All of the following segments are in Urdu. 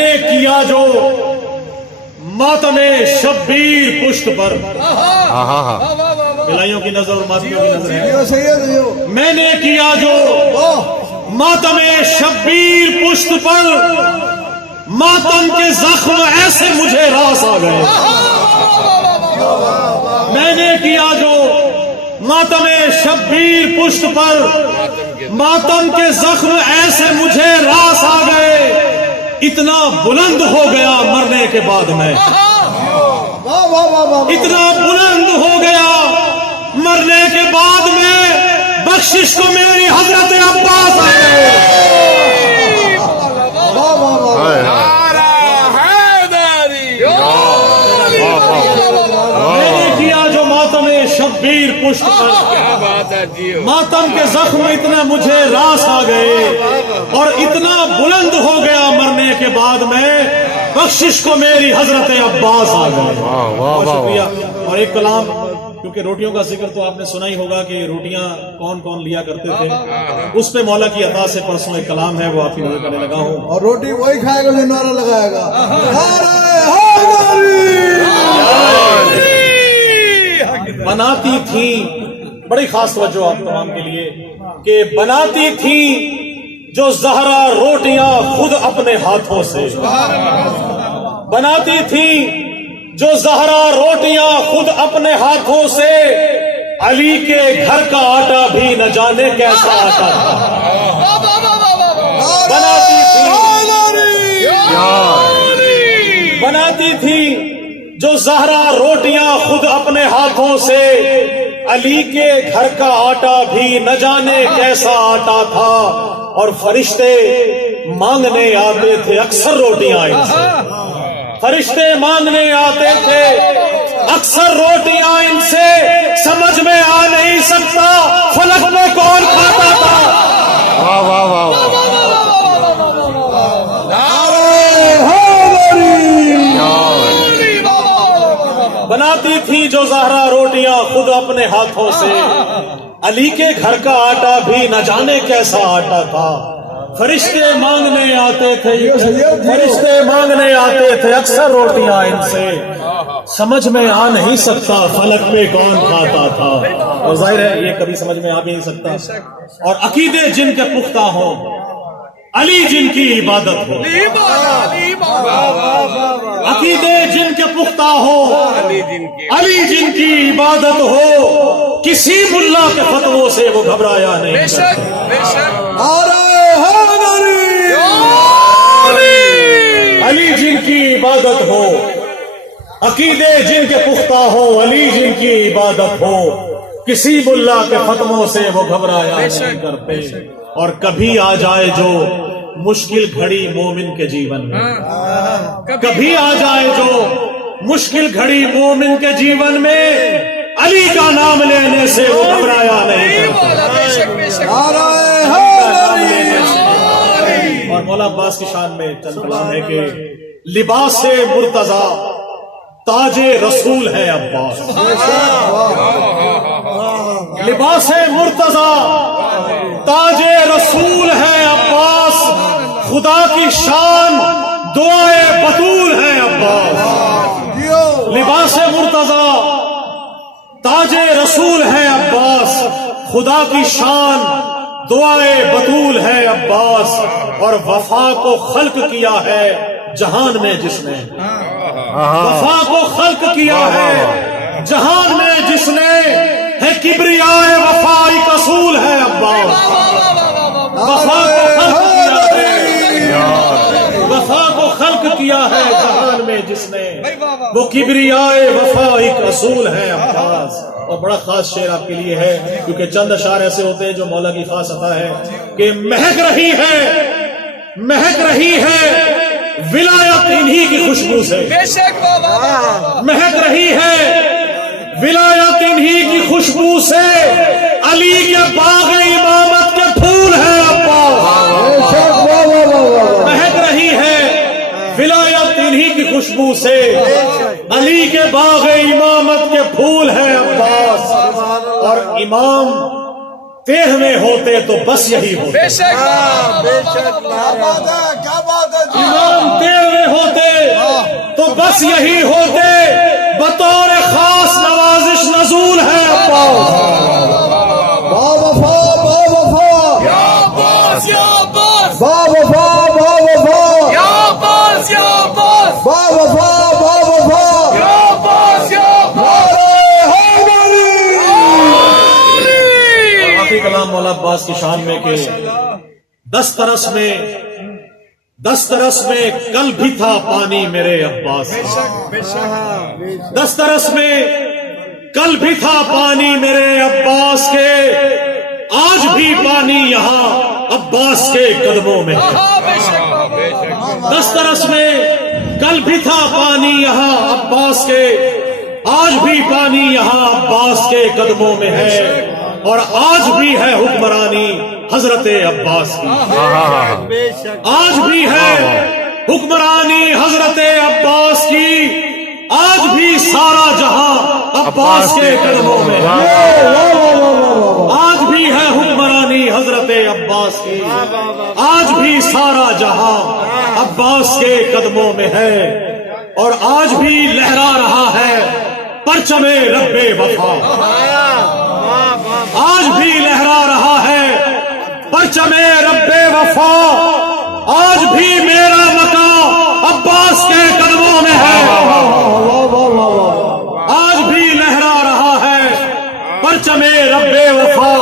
نے کیا جو ماتم شبیر پشت پر، بلائیوں کی نظر اور ماتمیوں کی نظر ہے، میں نے کیا جو ماتم شبیر پشت پر، ماتم کے زخم ایسے مجھے راس آ گئے، میں نے کیا جو ماتم شبیر پشت پر، ماتم کے زخم ایسے مجھے راس آ گئے، اتنا بلند ہو گیا مرنے کے بعد میں، اتنا بلند ہو گیا مرنے کے بعد میں، بخشش کو میری حضرت عباس آ گئے۔ میں نے کیا جو ماتم شبیر پشت پر، ماتم کے زخم اتنا مجھے راس آ گئے اور اتنا بلند ہو گیا مرنے کے بعد میں، بخشش کو میری حضرت عباس آ گئے۔ بہت شکریہ۔ اور ایک کلام، کیونکہ روٹیوں کا ذکر تو آپ نے سنا ہی ہوگا کہ روٹیاں کون کون لیا کرتے تھے، اس پہ مولا کی عطا سے پرسوں ایک کلام ہے، وہ آپ کی نظر کرنے لگا ہوں۔ اور روٹی وہی کھائے گا جو نعرہ لگائے گا، بناتی تھی، بڑی خاص توجہ آپ تمام کے لیے، کہ بناتی تھی جو زہرا روٹیاں خود اپنے ہاتھوں سے، بناتی تھی جو زہرا روٹیاں خود اپنے ہاتھوں سے، علی کے گھر کا آٹا بھی نہ جانے کیسا آٹا تھا، بناتی تھی جو زہرا روٹیاں خود اپنے ہاتھوں سے، علی کے گھر کا آٹا بھی نہ جانے کیسا آٹا تھا، اور فرشتے مانگنے آتے تھے اکثر روٹیاں ان سے، فرشتے مانگنے آتے تھے اکثر روٹیاں ان سے، سمجھ میں آ نہیں سکتا فلک میں کون کھاتا تھا۔ واہ واہ واہ، بناتی تھی جو زہرا روٹیاں خود اپنے ہاتھوں سے، علی کے گھر کا آٹا بھی نہ جانے کیسا آٹا تھا، فرشتے مانگنے آتے تھے، فرشتے مانگنے آتے تھے اکثر روٹیاں ان سے، سمجھ میں آ نہیں سکتا فلک میں کون کھاتا تھا۔ اور ظاہر ہے یہ کبھی سمجھ میں آ بھی نہیں سکتا، اور عقیدے جن کے پختہ ہوں، علی جن کی عبادت ہو، عقیدے جن کے پختہ ہو، علی جن کی عبادت ہو، کسی ملا کے فتووں سے وہ گھبرایا نہیں کرتا۔ علی جن کی عبادت ہو، عقیدے جن کے پختہ ہو، علی جن کی عبادت ہو، کسی ملا کے فتووں سے وہ گھبرایا نہیں کرتے۔ اور کبھی آ جائے جو مشکل گھڑی مومن کے جیون میں، کبھی آ جائے جو مشکل گھڑی مومن کے جیون میں، علی کا نام لینے سے وہ گھبرایا نہیں کرتا۔ اور مولا عباس کی شان میں چند کلام ہے کہ لباس مرتضی تاج رسول ہے عباس، لباس مرتضی تاج رسول ہے عباس، خدا کی شان دعائے بطول ہے عباس، لباس مرتضی تاج رسول ہے عباس، خدا کی شان دعائے بطول ہے عباس، اور وفا کو خلق کیا ہے جہان میں جس نے، وفا کو خلق کیا ہے جہان میں جس نے، ہے کبریائے وفا ایک اصول ہے عباس، وفا کو خلق کیا ہے، وفا کو خلق کیا ہے جہان میں جس نے، وہ کبریائے وفا ایک اصول ہے عباس۔ اور بڑا خاص شعر آپ کے لیے ہے، کیونکہ چند اشعار ایسے ہوتے ہیں جو مولا کی خاص عطا ہے، کہ مہک رہی ہے، مہک رہی ہے ولایت انہی کی خوشبو سے، مہک رہی ہے ولایت انہی کی خوشبو سے، علی کے باغ امامت کے پھول ہیں عباس، مہک رہی ہے ولایت انہی کی خوشبو سے، علی کے باغ امامت کے پھول ہیں عباس، اور امام 13ویں ہوتے تو بس یہی ہوتے، امام 13ویں بس یہی ہوتے بطور خاص نوازش نزول ہے عباس. با وفا با وفا یا عباس یا عباس با وفا با وفا یا عباس یا عباس با وفا با وفا یا عباس یا عباس. آخری کلام مولا عباس کی شان میں کہ دسترس میں کل بھی تھا پانی میرے عباس کے. دسترس میں کل بھی تھا پانی میرے عباس کے. آج بھی پانی یہاں عباس کے قدموں میں ہے. دسترس میں کل بھی تھا پانی یہاں عباس کے. آج بھی پانی یہاں عباس کے قدموں میں ہے. اور آج بھی ہے حکمرانی حضرت عباس کی. آج بھی ہے حکمرانی حضرت عباس کی. آج بھی سارا جہاں عباس کے قدموں میں ہے. آج بھی ہے حکمرانی حضرت عباس کی. آج بھی سارا جہاں عباس کے قدموں میں ہے. اور آج بھی لہرا رہا ہے پرچم رب وفا. آج بھی لہرا رہا ہے پرچم رب وفا. آج بھی میرا مقام عباس کے قدموں میں ہے. آج بھی لہرا رہا ہے پرچم رب وفا.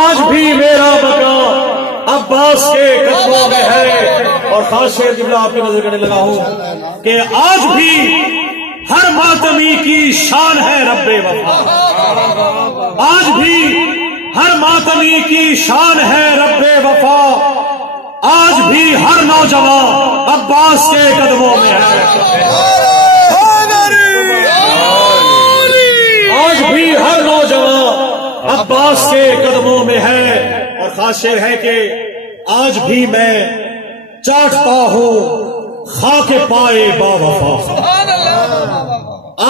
آج بھی میرا مقام عباس کے قدموں میں ہے. اور خاص شعر کی آپ کی نظر کرنے لگا ہوں کہ آج بھی ہر ماتمی کی شان ہے رب وفا. آج بھی ہر ماتمی کی شان ہے رب وفا. آج بھی ہر نوجوان عباس کے قدموں میں ہے. آج بھی ہر نوجوان عباس کے قدموں میں ہے. اور خاص شعر ہے کہ آج بھی میں چاٹتا ہوں خاک پائے با وفا.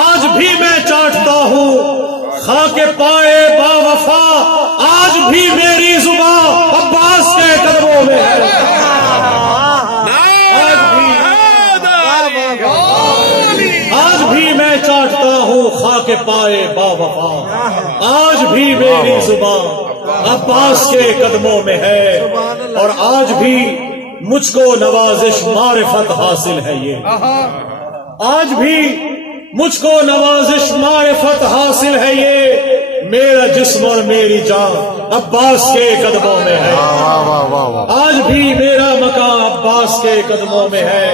آج بھی میں چاٹتا ہوں خاک پائے با وفا. آج بھی میری زبان عباس کے قدموں میں ہے. آج بھی میں چاٹتا ہوں خاک پائے با وفا. آج بھی میری زبان عباس کے قدموں میں ہے. اور آج بھی مجھ کو نوازش معرفت حاصل ہے. یہ آج بھی مجھ کو نوازش معرفت حاصل ہے. یہ میرا جسم اور میری جان عباس کے قدموں میں ہے. آج بھی میرا مقام عباس کے قدموں میں ہے.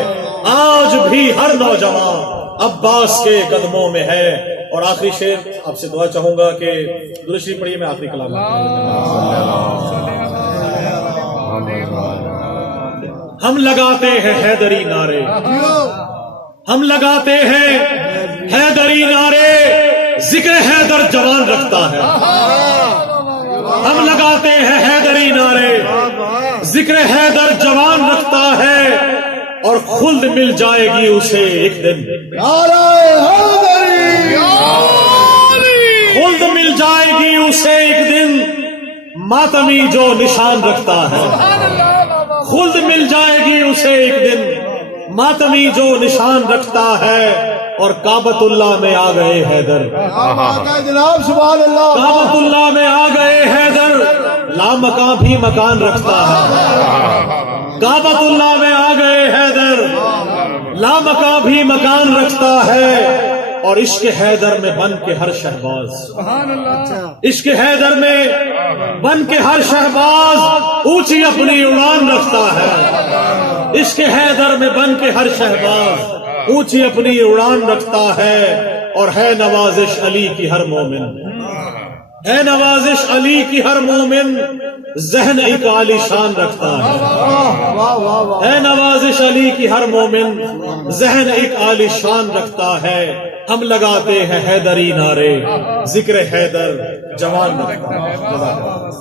آج بھی ہر نوجوان عباس کے قدموں میں ہے. اور آخری شعر آپ سے دعا چاہوں گا کہ درود شریف پڑھیے. میں آخری کلام ہم لگاتے ہیں حیدری نعرے. ہم لگاتے ہیں حیدری نعرے. ذکر حیدر جوان رکھتا ہے. ہم لگاتے ہیں حیدری نعرے. ذکر حیدر جوان رکھتا ہے. اور خلد مل جائے گی اسے ایک دن. خلد مل جائے گی اسے ایک دن. ماتمی جو نشان رکھتا ہے. خلد مل جائے گی اسے ایک دن. ماتمی جو نشان رکھتا ہے. اور کعبۃ اللہ میں آ گئے حیدر. جناب سبحان اللہ. کعبۃ اللہ میں آ گئے حیدر. لامکاں بھی مکان رکھتا ہے. کعبۃ اللہ میں آ گئے حیدر. لامکاں بھی مکان رکھتا ہے. اور عشق حیدر میں بن کے ہر شہباز. عشق حیدر میں بن کے ہر شہباز اونچی اپنی اڑان رکھتا ہے. عشق حیدر میں بن کے ہر شہباز اونچی اپنی اڑان رکھتا ہے. اور ہے نوازش علی کی ہر مومن. ہے نوازش علی کی ہر مومن. ذہن ایک عالی شان رکھتا ہے. ہے نوازش علی کی ہر مومن. ذہن ایک عالی شان رکھتا ہے. ہم لگاتے ہیں حیدری نعرے. ذکر حیدر جوان رکھتا ہے.